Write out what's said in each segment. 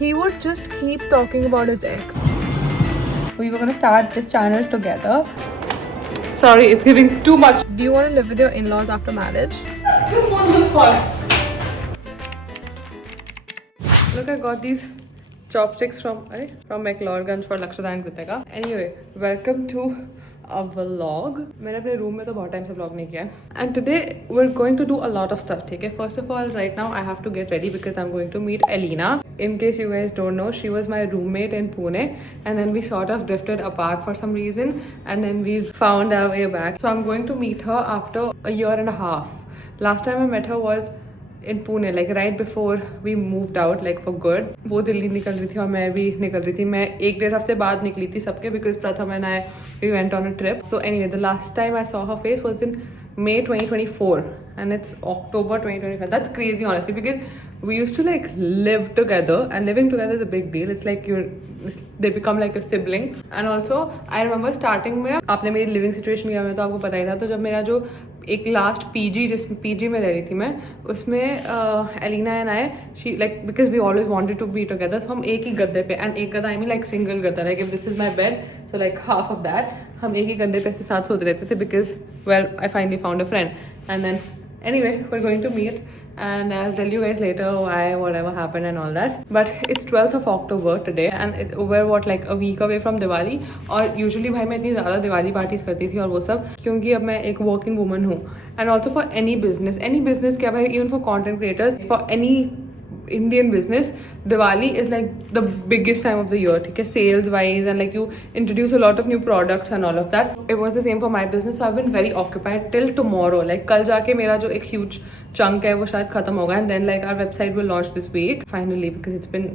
He would just keep talking about his ex. We were gonna start this channel together. Sorry, it's giving too much. Do you want to live with your in-laws after marriage? Your phone's gonna fall. Look, I got these chopsticks from McLeodganj for Lakshada and Kritika. Anyway, welcome to a vlog. मैंने अपने room में तो बहुत time से vlog नहीं किया है. And today we're going to do a lot of stuff. ठीक है? First of all, right now I have to get ready because I'm going to meet Elena. In case you guys don't know, she was my roommate in Pune, and then we sort of drifted apart for some reason, and then we found our way back. So I'm going to meet her after a year and a half. Last time I met her was in Pune, like right before we moved out, like for good. वो दिल्ली निकल रही थी और मैं भी निकल रही थी. मैं 1-1.5 हफ्ते बाद निकली थी सबके, because Pratham and I, we went on a trip. So anyway, the last time I saw her face was in May 2024, and it's October 2025. That's crazy, honestly, because we used to like live together, and living together is a big deal. It's like they become like a sibling. And also I remember starting में आपने मेरी living situation किया, मैं तो आपको पता ही था. तो जब मेरा जो एक लास्ट पीजी, जिस पीजी में रह रही थी मैं, उसमें Elina and I, she like, because we always wanted to be together. तो हम एक ही गद्दे पे, एंड एक गद्दा आई मीन लाइक सिंगल गद्दा, like if this is my bed, so like half of that, हम एक ही गद्दे पे से साथ सोते रहते थे, because well I finally found a friend. And then anyway, we're going to meet, and I'll tell you guys later why, whatever happened and all that. But it's 12th of October today, and we're what, like a week away from Diwali. और usually भाई मैं इतनी ज़्यादा Diwali parties करती थी और वो सब, क्योंकि अब मैं एक वर्किंग वूमन हूँ. And also for any business क्या भाई, even for content creators, for any Indian business, Diwali is like the biggest time of the year, ठीक है, sales wise, and like you introduce a lot of new products and all of that. It was the same for my business, so I've been very occupied till tomorrow. Like कल जाके मेरा जो एक huge chunk है वो शायद खत्म होगा, and then like our website will launch this week finally, because it's been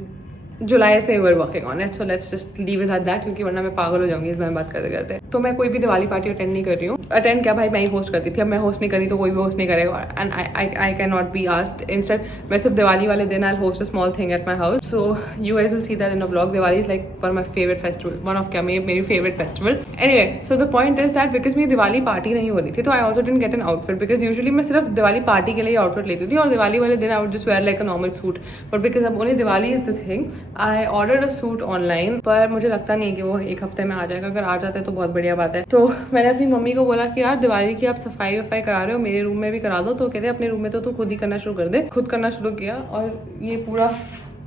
July से we're working on it, so let's just leave it at that, क्योंकि वरना मैं पागल हो जाऊंगी इस बारे में बात करते करते. तो मैं कोई भी दिवाली पार्टी अटेंड नहीं कर रही हूँ. अटेंड क्या भाई, मैं ही होस्ट करती थी, अब मैं होस्ट नहीं करी तो कोई भी होस्ट नहीं करेगा, and I can not be asked. Instead मैं सिर्फ दिवाली वाले दिन I host a small thing at my house, so you guys will see that in a vlog. Diwali is like one of my favourite festival, one of क्या मेरी favourite festival. Anyway, so the point is that because मेरी Diwali party नहीं हो रही थी, तो I also didn't get an outfit, because usually मैं सिर्फ दिवाली पार्टी के लिए आउटफिट लेती थी, और दिवाली वाले दिन I would just wear like a normal suit. But because अब only Diwali is the thing, I ordered suit online, पर मुझे लगता नहीं है कि वो एक हफ्ते में आ जाएगा. अगर आ जाता है तो बहुत बढ़िया बात है. तो मैंने अपनी मम्मी को बोला कि यार दिवाली की आप सफाई वफाई करा रहे हो, मेरे रूम में भी करा दो. तो कहते अपने रूम में तो तू खुद ही करना शुरू कर दे. खुद करना शुरू किया, और ये पूरा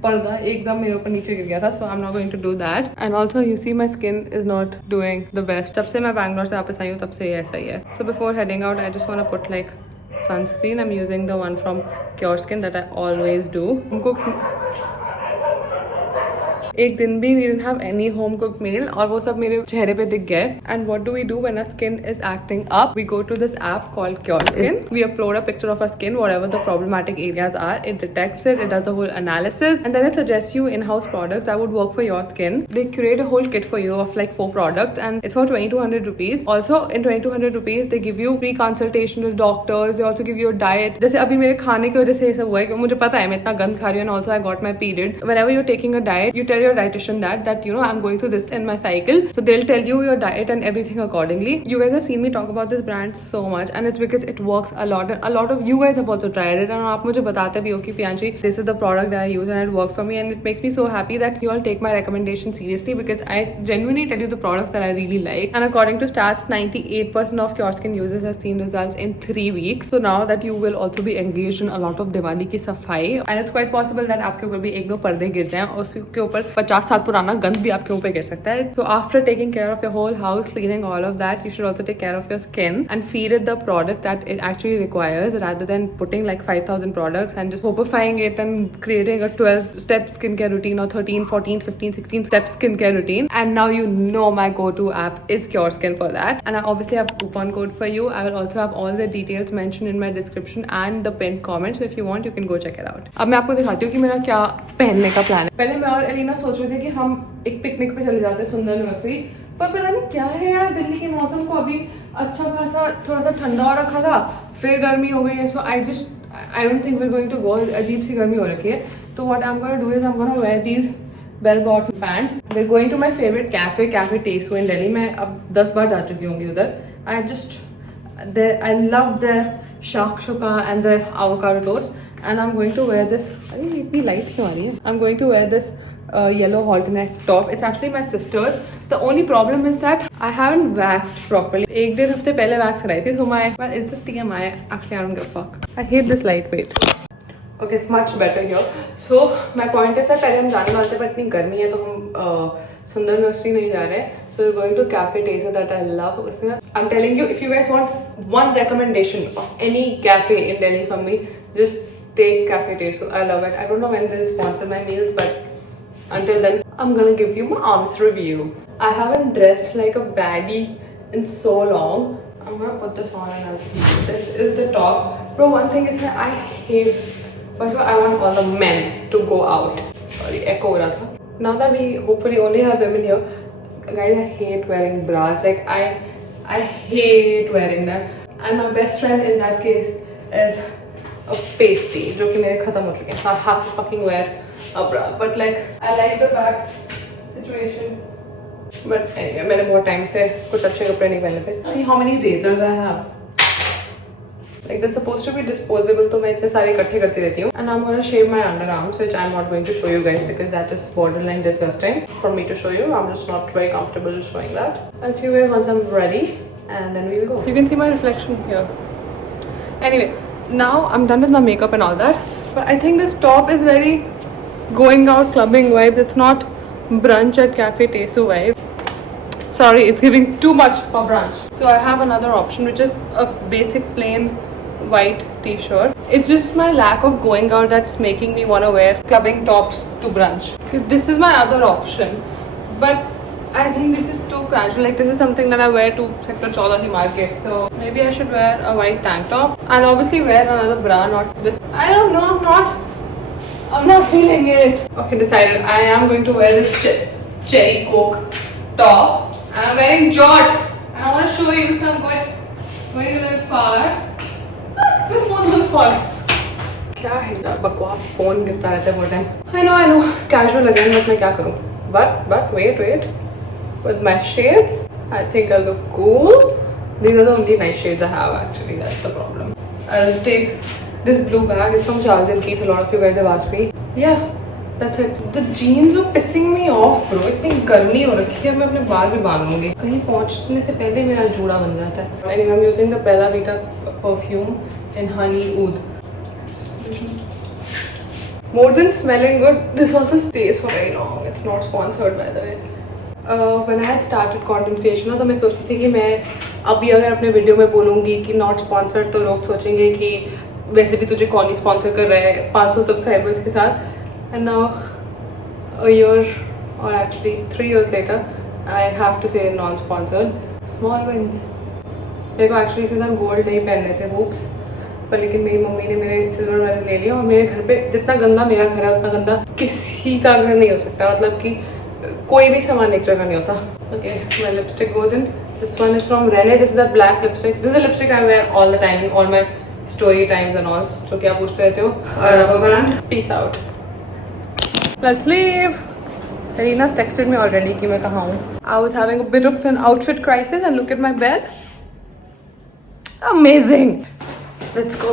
पर्दा एकदम मेरे ऊपर नीचे गिर गया था. So I am not going to do that. And also you see my skin is not doing the best. तब से मैं बैंगलोर से वापस आई हूँ, तब से ऐसा ही है. So before heading out I just want to put like sunscreen. I'm using the one from Cure Skin that I always do. उनको एक दिन भी we didn't have any home cooked meal, और वो सब मेरे चेहरे पे दिख गए. And what do we do when our skin is acting up? We go to this app called Cure Skin. We upload a picture of our skin, whatever the problematic areas are. It detects it, it does a whole analysis, and then it suggests you in-house products that would work for your skin. They curate a whole kit for you of like 4 products, and it's for 2200 rupees. Also in 2200 rupees they give you free consultation with doctors. They also give you a diet. जैसे अभी मेरे खाने की वजह से ये सब हुआ है, मुझे पता है मैं इतना गंद खा रही हूँ, and also I got my period. Whenever you're taking a diet, you tell your dietitian that you know I'm going through this in my cycle, so they'll tell you your diet and everything accordingly. You guys have seen me talk about this brand so much, and it's because it works a lot, and a lot of you guys have also tried it, and आप मुझे बताते भी हो कि Priyanshi, this is the product that I use and it worked for me, and it makes me so happy that you all take my recommendation seriously, because I genuinely tell you the products that I really like. And according to stats, 98% of Cure Skin users have seen results in 3 weeks. So now that you will also be engaged in a lot of Diwali की सफाई, and it's quite possible that आपके ऊपर भी 1-2 पर्दे गिर जाएं, और उसके ऊपर 50 साल पुराना गंद भी आपके ऊपर गिर सकता है. So after taking care of your whole house, cleaning all of that, you should also take care of your skin and feed it the product that it actually requires, rather than putting like 5000 products and just hopifying it and creating a 12-step skincare routine, or 13, 14, 15, 16-step skincare routine. And now you know my go-to app is Cure Skin for that, and I obviously have a coupon code for you. I will also have all the details mentioned in my description and the pinned comment, so if you want you can go check it out. अब मैं आपको दिखाती हूँ कि मेरा क्या पहनने का प्लान है. पहले मैं और एलिना सोच रहे थे कि हम एक पिकनिक पे चले जाते सुंदर नर्सरी, पर पता नहीं क्या है यार, दिल्ली के मौसम को अभी अच्छा खासा थोड़ा सा ठंडा हो रखा था, फिर गर्मी हो गई है. So I don't think we are going to go. अजीब सी गर्मी हो रखी है. तो what I am gonna do is I am gonna wear these bell bottom pants. We are going to my favourite cafe Testo in Delhi. मैं अब 10 बार जा चुकी होंगी उधर. I love their shakshuka and the avocado toast. and I'm going to wear this. Itni light kyun aa rahi hai? I'm going to wear this yellow halterneck top. It's actually my sister's. The only problem is that I haven't waxed properly. एक डेढ़ हफ्ते पहले wax कराई थी, so well, it's just TMI. Actually, I don't give a fuck. I hate this lightweight. Okay, it's much better here. So my point is that पहले हम जाने वाले थे, but इतनी गर्मी है तो हम सुंदर नर्सरी नहीं जा रहे हैं. So we're going to Cafe Taste that I love. I'm telling you, if you guys want one recommendation of any cafe in Delhi from me, just take Cafe Taste. I love it. I don't know when they'll sponsor my meals, but until then, I'm gonna give you my honest review. I haven't dressed like a baddie in so long. I'm gonna put this on and I'll see. This is the top. Bro, one thing is that I hate. First of all, I want all the men to go out. Sorry, echo ho raha tha. Now that we hopefully only have women here, guys, I hate wearing bras. Like I hate wearing them. And my best friend in that case is a pasty, जो कि मेरे खत्म हो चुके हैं. So I have to fucking wear a bra. But like, I like the back situation. But anyway, मैंने बहुत time से कुछ अच्छे कपड़े नहीं पहने थे. See how many razors I have. Like they're supposed to be disposable, तो मैं इतने सारे इकट्ठे करती रहती हूँ. And I'm gonna shave my underarms, which I'm not going to show you guys because that is borderline disgusting for me to show you. I'm just not very comfortable showing that. I'll see you guys once I'm ready, and then we'll go. You can see my reflection here. Anyway, now I'm done with my makeup and all that. But I think this top is very going out clubbing vibe. It's not brunch at Cafe Tesu vibe. Sorry, it's giving too much for brunch. So I have another option, which is a basic plain white t-shirt. It's just my lack of going out that's making me want to wear clubbing tops to brunch. This is my other option, but I think this is too casual. Like this is something that I wear to Sector 14 market. So maybe I should wear a white tank top. I'll obviously wear another bra, not this. I don't know. I'm not feeling it. Okay, decided. I am going to wear this cherry coke top. And I'm wearing jorts. And I want to show you. So I'm going a little far. My phone will fall. क्या है यार बकवास phone गिरता रहता है बहुत time. I know casual again, but मैं क्या करूँ. But wait. With my shades, I think I look cool. These are the only nice shades I have actually. That's the problem. I'll take this blue bag. It's from Charles and Keith. A lot of you guys have asked me. Yeah, that's it. The jeans are pissing me off, bro. इतनी गर्मी हो रखी है. मैं अपने बाल भी बांध लूँगी. कहीं पहुँचने से पहले मेरा जूड़ा बन जाता है. Anyway, I'm using the Bella Vita perfume in Honey Oud. More than smelling good, this also stays for very long. It's not sponsored by the way. When I had started content creation, तो मैं सोचती थी कि मैं अभी अगर अपने video में बोलूँगी कि नॉट स्पॉन्सर्ड तो लोग सोचेंगे कि वैसे भी तुझे कौन ही स्पॉन्सर कर रहा है 500 सब्सक्राइबर्स के साथ. And now a year or actually 3 years later, I have to say non-sponsored. Small wins. मेरे को एक्चुअली इसी साल गोल्ड नहीं पहनने थे हुप्स, पर लेकिन मेरी मम्मी ने मेरे सिल्वर वाले ले लिया. और मेरे घर पे जितना गंदा मेरा घर है उतना गंदा किसी का घर नहीं हो सकता. मतलब कि कोई भी सामान एक जगह नहीं होता. Okay, my lipstick goes in. This one is from Rena. This is a black lipstick. This is a lipstick I wear all the time in all my story times and all. जो कि आप पूछते रहते हो. और brand peace out. Let's leave. Rena's texted me already कि मैं कहाँ हूँ. I was having a bit of an outfit crisis and look at my bed. Amazing. Let's go.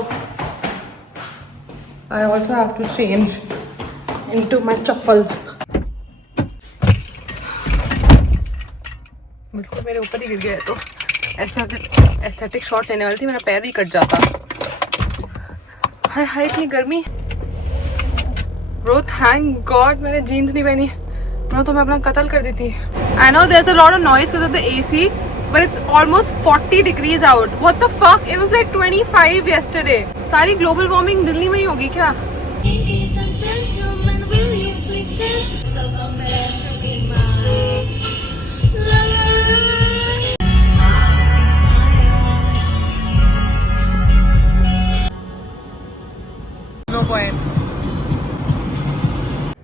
I also have to change into my chappals. बिल्कुल मेरे ऊपर ही गिर गया है तो एस्थेटिक शॉट लेने वाली थी, मेरा पैर भी कट जाता. हाय इतनी गर्मी. ब्रो थैंक गॉड मैंने जीन्स नहीं पहनी. ब्रो तो मैं अपना कत्ल कर देती. I know there's a lot of noise because of the AC, but it's almost 40 degrees out. What the fuck? It was like 25 yesterday. सारी global warming दिल्ली में ही होगी क्या? Ladies and gentlemen, will you please stand? So I'm meant to be mine. La la la la. No point.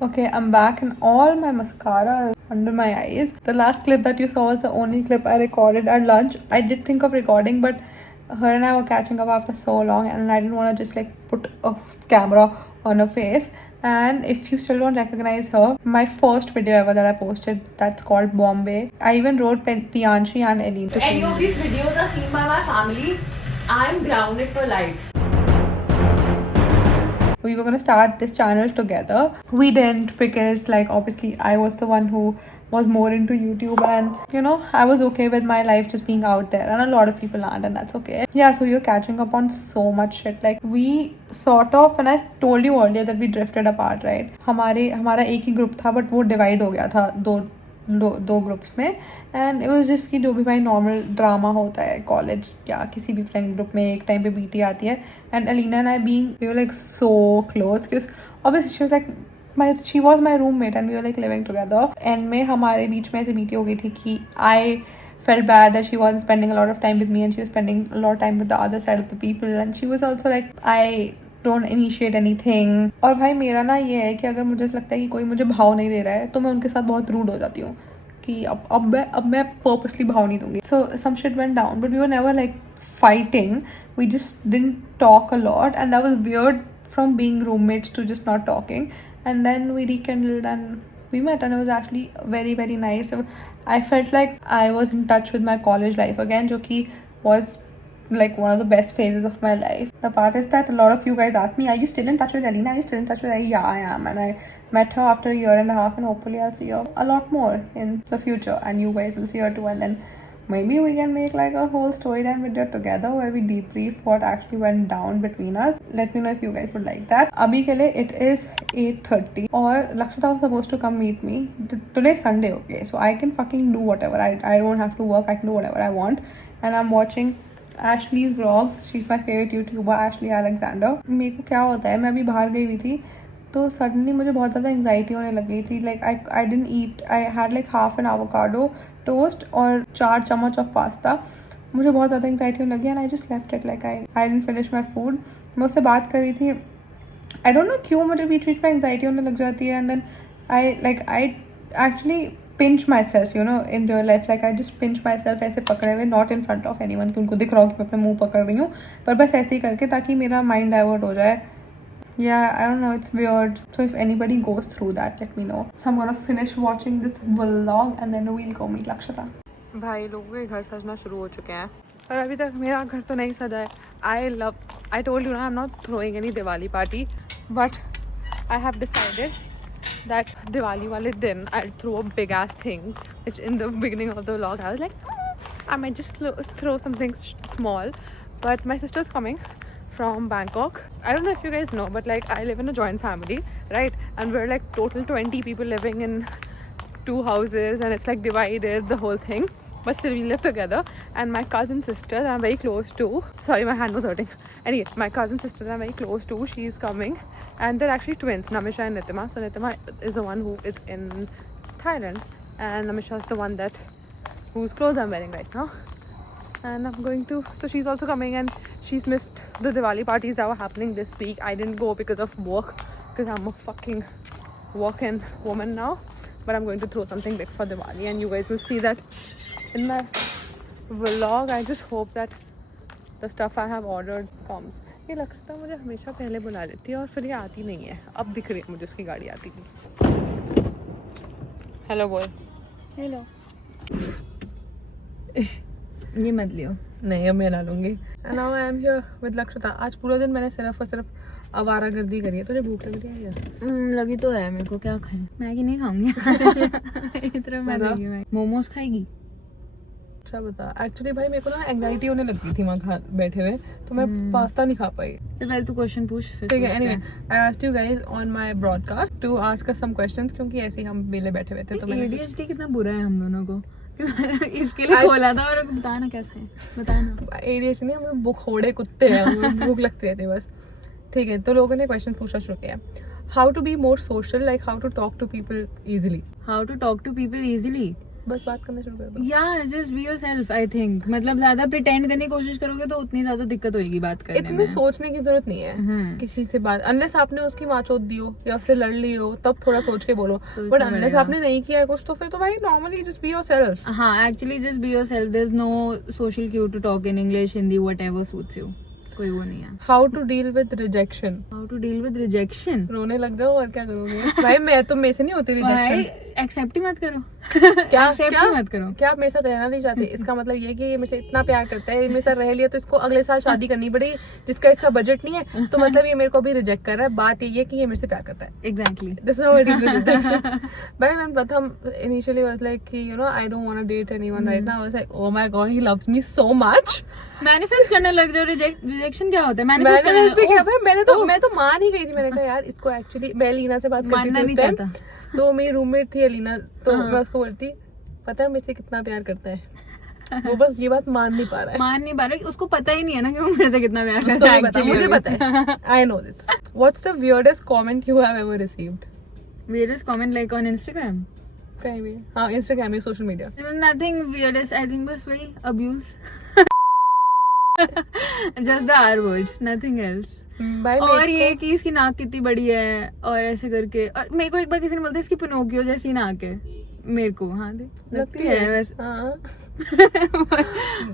Okay, I'm back and all my mascara is under my eyes. The last clip that you saw was the only clip I recorded at lunch. I did think of recording, but her and I were catching up after so long and I didn't want to just like put a camera on her face. And if you still don't recognize her, my first video ever that I posted, that's called Bombay. I even wrote Pianchi and Eileen. Any of these videos are seen by my family, I'm grounded for life. we were gonna start this channel together. We didn't because like obviously I was the one who was more into YouTube, and you know, I was okay with my life just being out there, and a lot of people aren't, and that's okay. Yeah, so you're catching up on so much shit. Like we sort of, and I told you earlier that we drifted apart, right? हमारा एक ही group था, but वो divide हो गया था दो groups में, and it was just कि जो भी भाई नॉर्मल ड्रामा होता है कॉलेज या किसी भी फ्रेंड ग्रुप में, एक टाइम पे बीटी आती है, and Alina and I being we were like so close because obviously she was like she was my roommate and we were like living together. And में हमारे बीच में ऐसे बीटी हो गई थी कि I felt bad that she wasn't spending a lot of time with me and she was spending a lot of time with the other side of the people, and she was also like I don't initiate anything. और भाई मेरा ना ये है कि अगर मुझे लगता है कि कोई मुझे भाव नहीं दे रहा है तो मैं उनके साथ बहुत रूड हो जाती हूँ कि अब मैं पर्पसली भाव नहीं दूंगी. So some shit went down but we were never like fighting, we just didn't talk a lot and that was weird from being roommates to just not talking, and then we rekindled and we met and it was actually very very nice. I felt like I was in touch with my college life again, jo ki was like one of the best phases of my life. The part is that a lot of you guys asked me, are you still in touch with Alina, are you still in touch with her? Yeah, I am, and I met her after a year and a half and hopefully I'll see her a lot more in the future and you guys will see her too, and then maybe we can make like a whole storyline video together where we debrief what actually went down between us. Let me know if you guys would like that. Abhi ke liye it is 8:30 or Lakshita was supposed to come meet me. Today is Sunday, okay, so I can fucking do whatever. I don't have to work, I can do whatever I want, and I'm watching Ashley's vlog. She's my favorite YouTuber, Ashley Alexander. मेरे को क्या होता है, मैं अभी बाहर गई हुई थी तो सडनली मुझे बहुत ज़्यादा एंग्जाइटी होने लग गई थी. Like I didn't eat, I had like half an avocado toast और 4 चम्मच ऑफ पास्ता. मुझे बहुत ज़्यादा एंग्जाइटी होने लगी and I just left it. Like I didn't finish my food. मैं उससे बात कर रही थी, आई डोंट नो क्यों मुझे बीच बीच में एंग्जाइटी होने लग जाती है, and then I actually pinch myself, you know, in real life. Like I just pinch myself ऐसे पकड़े हुए, not in front of anyone कि उनको दिख रहा हो कि मैं अपने मुंह पकड़ रही हूँ, पर बस ऐसे ही करके ताकि मेरा माइंड डाइवर्ट हो जाए. Yeah, I don't know, it's weird. So if anybody goes through that, let me know. So I'm gonna finish watching this vlog and then we'll go meet Lakshita. भाई लोगों के घर सजना शुरू हो चुके हैं पर अभी तक मेरा घर तो नहीं सजा है. I told you ना, I'm not throwing any Diwali party, but I have decided that Diwali wale din I'll throw a big ass thing, which in the beginning of the vlog I was like I might just throw something small, but my sister's coming from Bangkok. I don't know if you guys know, but like I live in a joint family, right? And we're like total 20 people living in 2 houses and it's like divided, the whole thing, but still we live together. And my cousin sister I'm very close to, sorry my hand was hurting. Anyway, my cousin sister I'm very close to, she's coming, and they're actually twins, Namisha and Nitima. So Nitima is the one who is in Thailand and Namisha is the one whose clothes I'm wearing right now. And I'm going to, so she's also coming, and she's missed the Diwali parties that were happening this week. I didn't go because of work, because I'm a fucking working woman now, but I'm going to throw something big for Diwali and you guys will see that in my vlog. I just hope that the stuff I have ordered comes. ये लगता मुझे हमेशा पहले बुला लेती है और फिर ये आती नहीं है. अब दिख रही है मुझे उसकी गाड़ी आती हुई. हेलो बोल. हेलो. ये मत लियो. नहीं अब मैं ना लूँगी. And now I am here with Lakshita. आज पूरा दिन मैंने सिर्फ और सिर्फ आवारागर्दी करी है. तुझे भूख लग रही है क्या? लगी तो है. मेरे को क्या खाएं? मैगी नहीं खाऊंगी. इतना मैं लगी मैं. मोमोज खाएगी? अच्छा बता. एक्चुअली भाई मेरे को ना एंग्जाइटी होने लगी थी वहाँ बैठे हुए, तो मैं पास्ता नहीं खा पाई. चल पहले तू क्वेश्चन पूछ. ठीक है. Anyway I asked you guys on my broadcast to ask us some questions, क्योंकि ऐसे ही हम बेले बैठे हुए थे तो मैंने ADHD कितना बुरा है हम दोनों को. इसके लिए खोला था. और बताना कैसे, बताना. ADHD नहीं, हम बुखोड़े कुत्ते हैं, हमें भूख लगती रहती है बस. ठीक है, तो लोगों ने क्वेश्चन पूछना शुरू किया. How to be more social, like how to talk to people easily. How to talk to people easily. बस बात करना शुरू कर दो. या just be yourself. I think मतलब ज्यादा प्रिटेंड करने की कोशिश करोगे तो उतनी ज्यादा दिक्कत होगी बात करने इतनी में. सोचने की जरूरत नहीं है किसी से बात. अनलेस आपने उसकी माचोत दी हो या उससे लड़ ली हो तब थोड़ा सोच के बोलो, बट अनलेस आपने नहीं किया है कुछ तो फिर तो भाई नॉर्मली जस्ट बी योरसेल्फ. हाँ, actually just be yourself. There is no social cue to talk in English, Hindi, whatever suits you. कोई वो नहीं है. How to deal with rejection. How to deal with rejection. रोने लग जाओ और क्या करोगे. भाई मैं तो मेरे से नहीं होती रिजेक्शन. एक्सेप्ट ही मत करो। क्या Accept क्या ही मत करो। क्या आप मेरे साथ रहना नहीं चाहते? इसका मतलब ये कि ये मेरे से इतना प्यार करता है, ये मेरे साथ रह लिया तो इसको अगले साल शादी करनी पड़ेगी, जिसका इसका बजट नहीं है, तो मतलब ये मेरे को भी रिजेक्ट कर रहा है। बात ये है कि ये मेरे से प्यार करता है। Exactly. This is how it is with rejection. But when Pratham initially was like, you know, I don't want to date anyone right now. I was like, oh my god, he loves me so much. Manifest करने लग जाओ। Rejection क्या होता है? Manifest मैंने भी क्या करने भाई, मैं तो मान ही गई थी। मैंने कहा यार इसको एक्चुअली, मैं लीना से बात करती मानना थी नहीं उस टाइम, चाहता। तो मेरी रूममेट थी अलीना, तो मैं उसको बोलती, पता है मुझसे कितना प्यार करता है, वो बस ये बात मान नहीं पा रहा है। मान नहीं पा रहा, उसको पता ही नहीं है ना कि वो मेरे से कितना प्यार उसको करता है। नहीं पता, actually मुझे अभी। पता है। I know this. What's the weirdest comment you have ever received? Weirdest comment like on Instagram? कहीं भी, हाँ इंस्टाग्राम या social media. Nothing weirdest. I think बस वही abuse. Just the R word, nothing else. भाई और ये कि इसकी नाक कितनी बड़ी है और ऐसे करके, और मेरे को एक बार किसी ने बोलता है इसकी पिनोकियो जैसी नाक है। मेरे को हाँ लगती है वैसे। हाँ।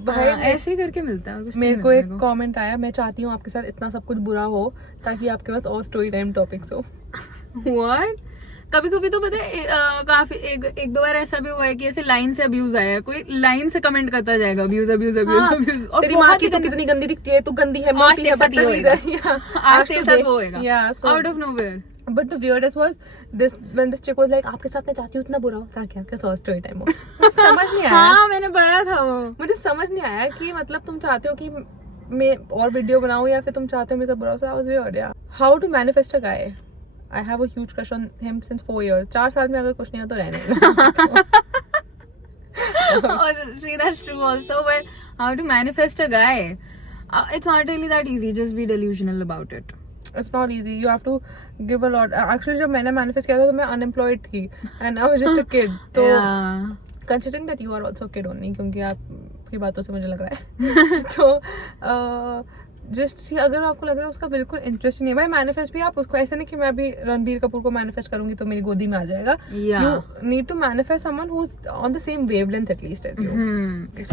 भाई ऐसे ही करके मिलता है और कुछ मेरे नहीं को मिलता एक कमेंट आया, मैं चाहती हूँ आपके साथ इतना सब कुछ बुरा हो ताकि आपके पास और स्टोरी टाइम टॉपिक्स हो। What? कभी कभी तो पता है काफी एक दो बार ऐसा भी हुआ है कि ऐसे लाइन से अब्यूज आया है, कोई लाइन से कमेंट करता जाएगा अब्यूज अब्यूज अब्यूज हाँ, अब्यूज। तेरी माँ की तो कितनी गंदी दिखती है, तू गंदी है, मोटी है, आज तेरे साथ बदतमीज है। आज तेरे साथ वो होएगा out of nowhere. But the weirdest was this when this chick was like, आपके साथ मैं चाहती हूँ इतना बुरा हो ताकि आपके साथ स्टोरी टाइम हो। मुझे समझ नहीं आया, हाँ मैंने पढ़ा था वो। मुझे समझ नहीं आया कि मतलब तुम चाहते हो कि मैं और वीडियो बनाऊं या फिर तुम चाहते हो मेरे साथ बुरा हो। So I was weird, yeah. How to manifest a guy? I have a huge crush on him since 4 years. 4 साल में अगर कुछ नहीं हो तो रहने दो। Oh, see, that's true also. But how to manifest a guy? It's not really that easy. Just be delusional about it. It's not easy. You have to give a lot. Actually, जब मैंने manifest किया था तो मैं unemployed थी and I was just a kid. तो Yeah. considering that you are also a kid only, क्योंकि आपकी बातों से मुझे लग रहा है तो जस्ट सी, अगर आपको लग रहा है उसका बिल्कुल इंटरेस्ट नहीं है भाई, मैनिफेस्ट भी आप उसको ऐसे नहीं कि मैं अभी रणबीर कपूर को मैनिफेस्ट करूंगी तो मेरी गोदी में आ जाएगा। Yeah. You need to manifest someone who is on the same wavelength at least as you.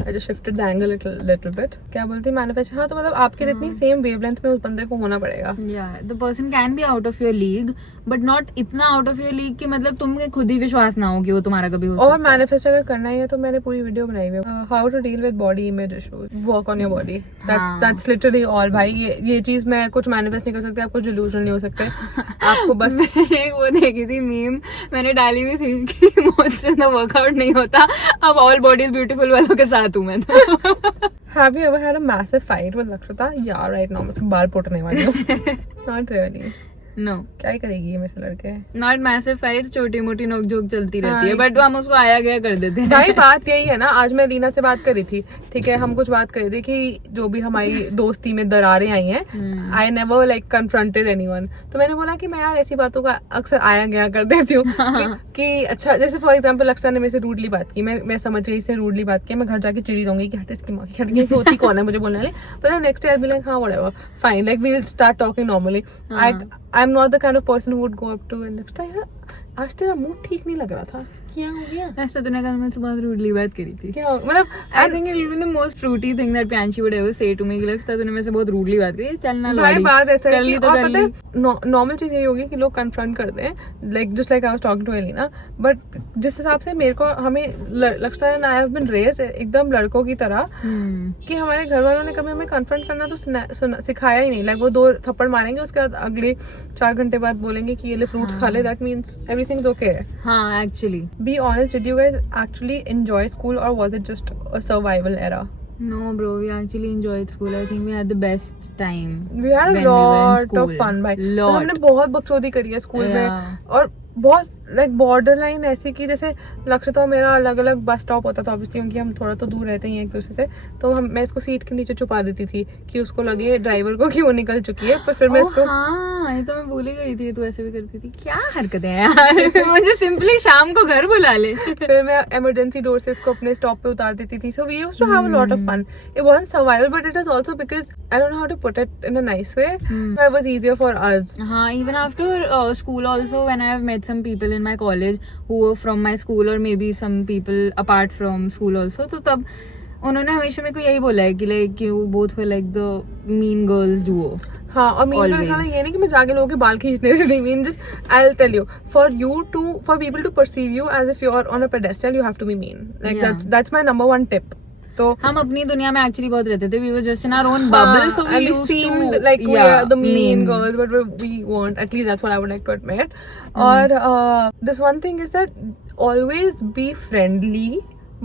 I just shifted the angle little bit. क्या बोलते हैं मैनिफेस्ट, हाँ तो मतलब आपके जितनी सेम वेवलेंथ में उस बंदे को होना पड़ेगा। Yeah, the person can be out of your league, but not इतना out of your league कि मतलब तुम्हें खुद ही विश्वास ना हो कि वो तुम्हारा कभी हो और सकता है। मैनिफेस्ट अगर करना ही है तो मैंने पूरी वीडियो बनाई हुई है, how to deal with body image issues, work on your body. That's literally all भाई। ये चीज मैं कुछ मैनिफेस्ट नहीं कर सकती, आप कुछ डिल्यूजन नहीं हो सकते, आपको बस मैंने वो देखी थी मीम, मैंने डाली हुई थी कि मुझसे तो वर्कआउट नहीं होता, अब ऑल बॉडीज ब्यूटीफुल वालों के साथ हूँ मैं तो। Have you ever had a massive fight with Lakshita? Yeah, right now मैं उसके बाल पोटने वाली हूँ। Not really. नो क्या ही करेगी ये मेरे से लड़के। नॉट मैसिव फाइट, छोटी मोटी नोकझोंक चलती रहती है, बट हम उसको आया गया कर देते हैं। भाई बात यही है ना, आज मैं लीना से बात करी थी, ठीक है, हम कुछ बात कर रहे थे कि जो भी हमारी दोस्ती में दरारें आई हैं, I never like confronted anyone. तो मैंने बोला कि मैं यार ऐसी बातों का अक्सर आया गया कर देती हूँ कि अच्छा, जैसे फॉर एग्जाम्पल लक्ष्य ने मेरे से रूडली बात की, मैं समझ गई इससे रूडली बात की, मैं घर जाके चिड़ी रहूंगी कि हट इसकी माँ की, हट गई होती कौन है मुझे बोलने वाले। पर नेक्स्ट ईयर भी लाइक हाँ whatever fine, like we will start talking normally. I am not the kind of person who would go up to and लगता है आज तेरा मूड ठीक नहीं लग रहा था, क्या हो गया? ऐसा तूने कल मुझसे बहुत रूडली बात करी थी। क्या मतलब I think it will be the most fruity thing that Priyanshi would ever say to me कि लगता है तूने मेरे से बहुत रूडली बात करी, चलना भाई लौड़ी बात ऐसा है कर कि ली तो और कर पता ली। है नॉर्मल चीज यही होगी कि लोग कन्फ्रंट करते हैं, like just like I was talking to Elina, but जिस हिसाब से मेरे को हमें लगता है, आई हैव बीन रेज्ड एकदम लड़कों की तरह कि हमारे घर वालों ने कभी हमें कन्फ्रंट करना तो सिखाया ही नहीं। लाइक वो 2 थप्पड़ मारेंगे, उसके बाद अगले 4 घंटे बाद बोलेंगे कि ये ले फ्रूट्स खा ले, that means everything is okay. हाँ actually be honest, did you guys actually enjoy school or was it just a survival era? No bro, we actually enjoyed school. I think we had the best time. We had when a we were in lot school. of fun भाई। Lot. हमने बहुत बकचोदी करी है school Yeah. में, और बहुत like border line ऐसी कि जैसे लक्ष्य और मेरा अलग अलग बस स्टॉप होता था ऑब्वियसली, क्योंकि हम थोड़ा तो दूर रहते ही हैं एक दूसरे से, तो मैं इसको सीट के नीचे छुपा देती थी कि उसको लगे ड्राइवर को कि वो निकल चुकी है, पर फिर मैं इसको हाँ ये तो मैं भूल ही गई थी, तू ऐसे भी करती थी। क्या हरकतें हैं यार। मुझे सिंपली शाम को घर बुला ले। फिर मैं इमरजेंसी डोर से इसको अपने स्टॉप पे उतार देती थी। So we used to have a lot of fun. It wasn't survival but it is also because I don't know how to put it in a nice way, it was easier for us. हाँ, even after school also, when I have met some people in my college who were from my school or maybe some people apart from school also, तो तब उन्होंने हमेशा मेरे को यही बोला है कि like you both were like the mean girls Duo. हाँ, और मीन का साला ये नहीं कि मैं जाके लोगों के बाल खींचने से नहीं, mean just I will tell you, for people to perceive you as if you are on a pedestal, you have to be mean, like that's my number 1 tip. तो हम अपनी दुनिया में एक्चुअली बहुत रहते थे, we were just in our own bubble, so we used seemed to like we are the mean mean girls, but we weren't. At least that's what I would like to admit. Or this one thing is that always be friendly,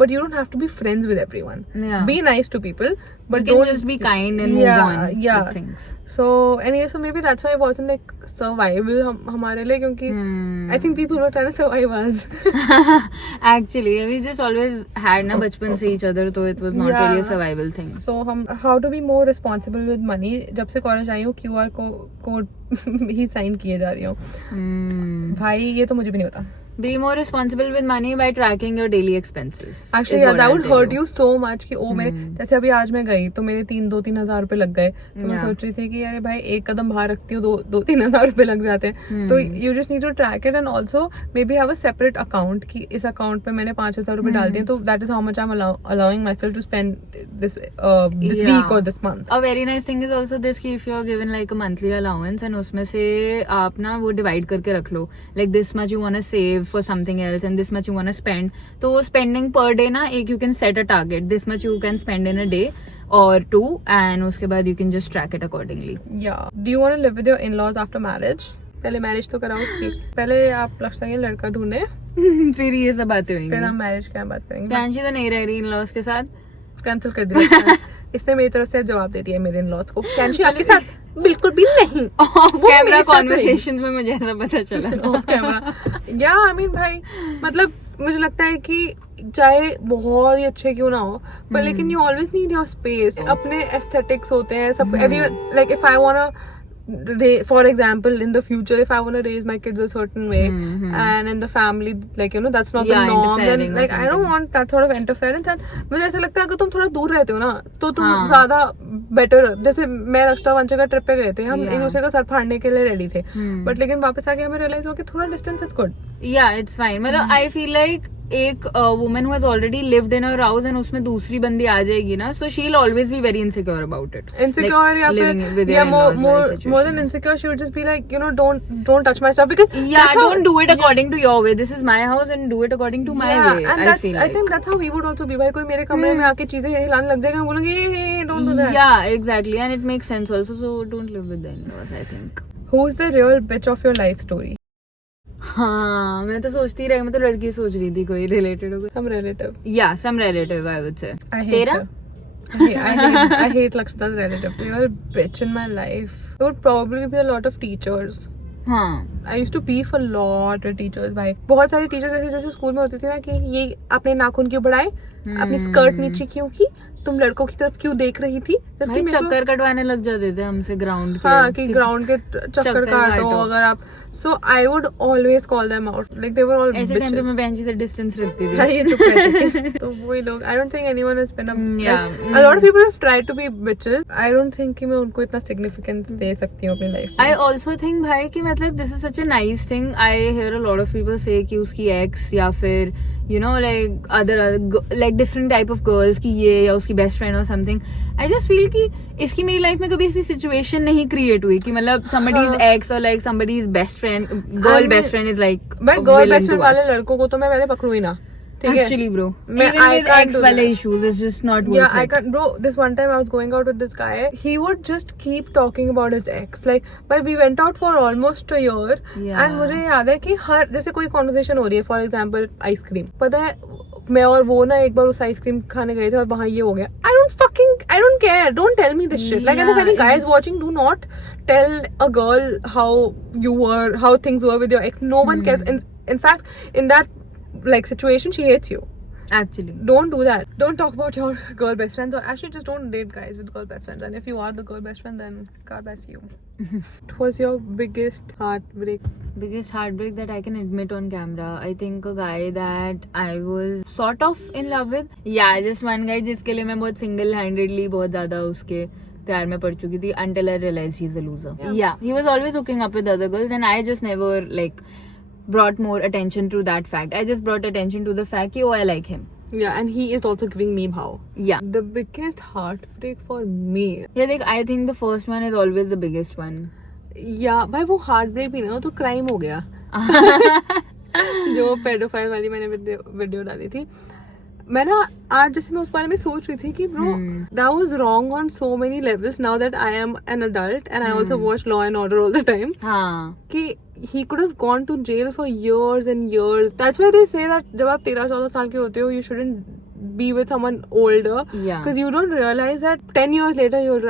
but you don't have to be friends with everyone. Yeah. Be nice to people, but you can don't just be kind and move on with things. So anyway, so maybe that's why it wasn't like survival हमारे लिए, क्योंकि I think people were trying to survive us. Actually, we just always had ना बचपन से each other, so it was not really a survival thing. So how to be more responsible with money? जब से college आई हूँ QR code ही sign किए जा रही हूँ. भाई ये तो मुझे भी नहीं पता. Be more responsible with money by tracking your daily expenses. Actually, yeah, that would hurt you so much कि ओ मेरे जैसे अभी आज मैं गई तो मेरे 2-3 हज़ार रुपए लग गए, तो मैं सोच रही थी कि अरे भाई एक कदम बाहर रखती हूँ 2-3 हज़ार रुपए लग जाते हैं. तो you just need to track it and also maybe have a separate account कि इस अकाउंट पे मैंने 5,000 रुपए डाल दिए, तो that is how much I'm allowing myself to spend this week or this month. A very nice thing is also this कि if you are given like a monthly allowance and उसमें से आप ना वो divide करके रख लो, like this much you want to save for something else and this much you want to spend. तो वो spending per day ना एक you can set a target, this much you can spend in a day or 2, and उसके बाद you can just track it accordingly. Yeah. Do you want to live with your in-laws after marriage? पहले marriage तो कराओ उसकी, पहले आप लक्ष्य ये लड़का ढूंढे फिर ये सब बातें होंगी, फिर हम मैरिज की बात करेंगे. प्रियांशी तो नहीं रह रही इन-लॉज के साथ, कैंसिल कर दिया. इसने मेरी तरफ से जवाब दे दिया मेरे इन-लॉज को, प्रियांशी आपके साथ बिल्कुल भी नहीं. कैमरा कॉन्वर्सेशंस में मुझे ऐसा पता चला ऑफ कैमरा. या आई मीन भाई, मतलब मुझे लगता है कि चाहे बहुत ही अच्छे क्यों ना हो, पर लेकिन you always need your space. अपने एस्थेटिक्स होते हैं सब. Like if I want for example, in the future, if I want to raise my kids a certain way, and in the family, like you know, that's not the norm, then like I don't want that sort of interference. And मुझे ऐसा लगता है अगर तुम थोड़ा दूर रहते हो ना, तो तुम ज्यादा बेटर. जैसे मैं रक्षा वंश का ट्रिप पे गए थे, हम एक दूसरे का सर फाड़ने के लिए रेडी थे, बट लेकिन वापस आके हमें रियलाइज हुआ कि थोड़ा डिस्टेंस इज गुड. या इट्स फाइन. मतलब आई फील लाइक एक woman who has already lived in her house and उसमें दूसरी बंदी आ जाएगी ना, so she will always be very insecure about it. Insecure या फिर या more than insecure, she would just be like, you know, don't touch my stuff, because don't do it according to your way. This is my house and do it according to my way. And I think that's how we would also be. भाई कोई मेरे कमरे में आके चीजें हिलाने लग जाएगा, बोलेंगे hey, don't do that. Yeah, exactly, and it makes sense also. So don't live with the in-laws, I think. Who's the real bitch of your life story? हाँ, मैं तो सोचती रही, मैं तो लड़की सोच रही थी कोई रिलेटेड हो. Some relative. Yeah, some relative, I would say. I hate her. I hate Lakshita's relative. The real bitch in my life, it would probably be a lot of teachers. हाँ. I used to beef a lot with teachers. भाई बहुत सारे teachers जैसे school में होती थी ना कि ये अपने नाखून क्यों बढ़ाए, अपनी स्कर्ट नीचे क्यों की, तुम लड़कों की तरफ क्यों देख रही थी. भाई चक्कर कटवाने लग जाते थे हमसे ग्राउंड के. हाँ, कि ग्राउंड के चक्कर काटो अगर आप. So I would always call them out. Like they were all bitches. ऐसे टाइम पे मैं बेंची से डिस्टेंस रखती थी. हाँ, ये चुप रहती थी. तो वही लोग. I don't think anyone has been a lot of people have tried to be bitches. I don't think कि मैं उनको इतना significance दे सकती हूँ अपनी life में. I also think भाई कि मतलब this is such a nice thing. I hear a lot of people say कि उसकी ex या फिर you know like other like different type of girls कि ये या उसकी best friend or something. I just feel कि इसकी मेरी life में कभी ऐसी situation नहीं create हुई कि मतलब somebody's ex or like somebody's best friend, girl best friend is like मैं girl best friend वाले लड़कों को तो मैं पहले पकड़ू ही ना. Actually, bro, even with ex wale issues, it's just not worth it. Yeah, I can't, bro. This one time I was going out with this guy. He would just keep talking about his ex. Like, but we went out for almost a year. Yeah. And मुझे याद है कि हर जैसे कोई conversation हो रही है, for example, ice cream. पता है मैं और वो ना एक बार उस आइसक्रीम खाने गए थे और वहाँ ये हो गया. I don't care. Don't tell me this shit. Like, and if any guys watching, do not tell a girl how things were with your ex. No one cares. In fact, in that like situation, she hates you. Actually, don't do that. Don't talk about your girl best friends, or actually just don't date guys with girl best friends. And if you are the girl best friend, then God bless you. What was your biggest heartbreak? Biggest heartbreak that I can admit on camera, I think a guy that I was sort of in love with. Yeah, just one guy जिसके लिए मैं बहुत single-handedly बहुत ज़्यादा उसके प्यार में पड़ चुकी थी until I realized he's a loser. Yeah, he was always hooking up with other girls and I just never like brought more attention to that fact. I just brought attention to the fact कि oh I like him. Yeah, and he is also giving me bhau. Yeah. The biggest heartbreak for me. Yeah, like I think the first one is always the biggest one. Yeah, भाई वो heartbreak भी ना तो crime हो गया. जो pedophile वाली मैंने वीडियो डाली थी. मैं ना आज जैसे मैं उस बारे में सोच रही थी कि bro, that was wrong on so many levels. Now that I am an adult and I also watch Law and Order all the time. हाँ. कि he could have gone to jail for years and years. That's why they say that जब आप 13-14 साल के होते हो, you shouldn't be with someone older. Yeah. Because you don't realize that 10 years later you'll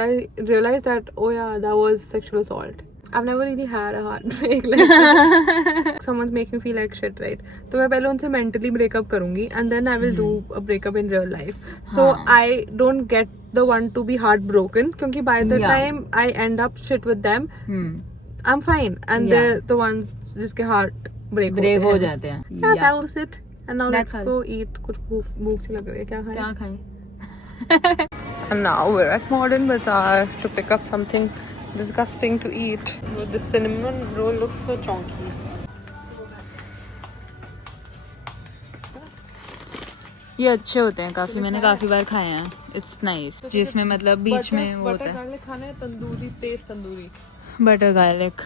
realize that, oh yeah, that was sexual assault. I've never really had a heartbreak like someone's make me feel like shit, right? तो मैं पहले उनसे mentally breakup करूँगी and then I will do a breakup in real life. So I don't get the one to be heartbroken क्योंकि by the time I end up shit with them, I'm fine and they're the ones जिसके heart break हो जाते हैं. Yeah, that was it. And now That's let's all. go eat. कुछ भूख सी लग रही है, क्या खाएं? क्या खाएं? And now we're at Modern Bazaar to pick up something disgusting to eat. The cinnamon roll looks so chunky. ये अच्छे होते हैं काफी, मैंने काफी बार खाए हैं. It's nice. जिसमें मतलब बीच में वो होता है गार्लिक खाना है, तंदूरी, तेज tandoori. Butter garlic.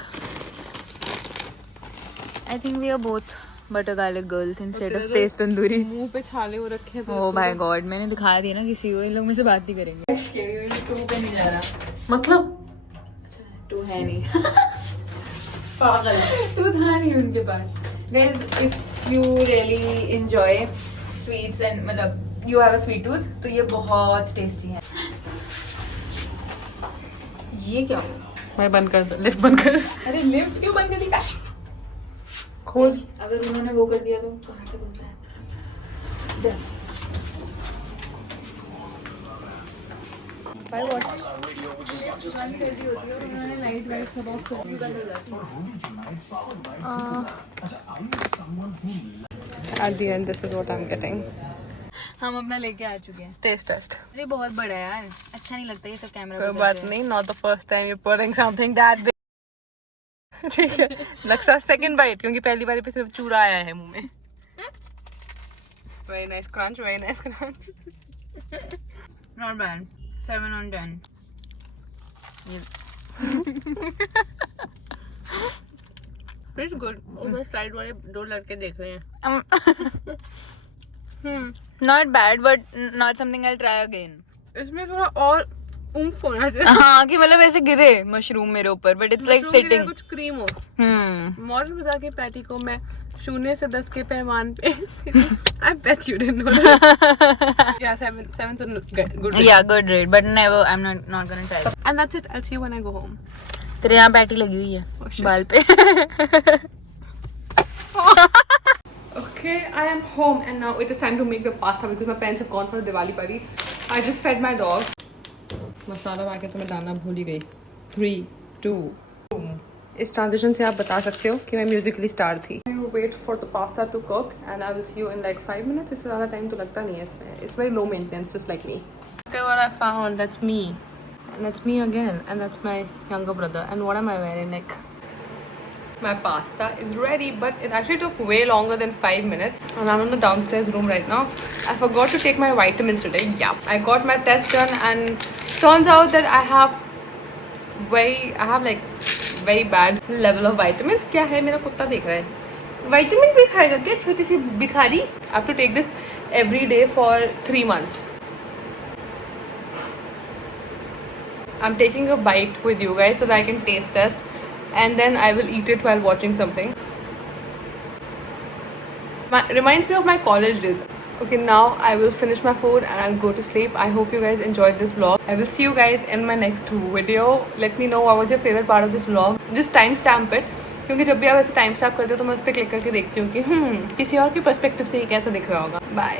I think we are both butter garlic girls instead of taste tandoori. मुंह पे छाले हो रखे हैं. ओ माय गॉड, मैंने दिखा दिया ना किसी को, इन लोग में से बात ही करेंगे. टू पे नहीं जा रहा. मतलब टू है नहीं. पागल. टू था नहीं उनके पास. Guys, if you really enjoy sweets and मतलब you have a sweet tooth तो ये बहुत टेस्टी है. ये क्या हुआ? मैं बंद कर दो, लिफ्ट बंद कर. अरे लिफ्ट क्यों बंद कर दी? खोल. अगर उन्होंने वो कर दिया तो कहाँ से खुलता है? By what? At the end, this is what I'm getting. हम अपना लेके आ चुके हैं. Taste test. अरे बहुत बड़ा है यार, अच्छा नहीं लगता ये सब कैमरा कोई बात नहीं, not the first time you're putting something that big. ठीक है, लक्ष्य second bite क्योंकि पहली बारी पे सिर्फ चूरा आया है मुंह में. Very nice crunch, very nice crunch. Not bad. 7 on 10. Pretty good. Oh, मैं side वाले दो लड़के देख रहे हैं. Not bad, but not something I'll try again. इसमें थोड़ा और उम्फ होना चाहिए. हाँ कि मतलब ऐसे गिरे मशरूम मेरे ऊपर, but it's like sitting. कुछ क्रीम हो. मॉडर्न बाजार के पैटी को मैं 0 से 10 के पैमान पे I bet you didn't know that. Yeah, 7's a good rate. Yeah, good rate, but never. I'm not gonna try. And that's it. I'll see you when I go home. तेरे यहाँ patty लगी हुई है बाल पे. Okay, I am home and now it is time to make the pasta because my parents have gone for a Diwali party. I just fed my dog. Masala packet तो मैं डालना भूल ही गई. 3, 2, boom. इस ट्रांजिशन से आप बता सकते हो कि मैं म्यूजिकली स्टार थी. Wait for the pasta to cook and I will see you in like 5 minutes. इससे ज़्यादा टाइम तो लगता नहीं है इसमें. It's very low maintenance, just like me. Look at what I found. That's me. And that's me again. And that's my younger brother. And what am I wearing? Like, my pasta is ready, but it actually took way longer than 5 minutes. And I'm in the downstairs room right now. I forgot to take my vitamins today. Yeah, I got my test done, and turns out that I have like very bad level of vitamins. क्या है मेरा कुत्ता देख रहा है? Vitamin भी खाएगा क्या छोटी सी भिखारी? I have to take this every day for 3 months. I'm taking a bite with you guys so that I can taste test. And then I will eat it while watching something. Reminds me of my college days. Okay, now I will finish my food and I'll go to sleep. I hope you guys enjoyed this vlog. I will see you guys in my next video. Let me know what was your favorite part of this vlog. Just timestamp it. क्योंकि जब भी आप ऐसे time stamp करते हो तो मैं उस पर क्लिक करके देखती हूँ कि किसी और के पर्सपेक्टिव से ये कैसा दिख रहा होगा. बाय.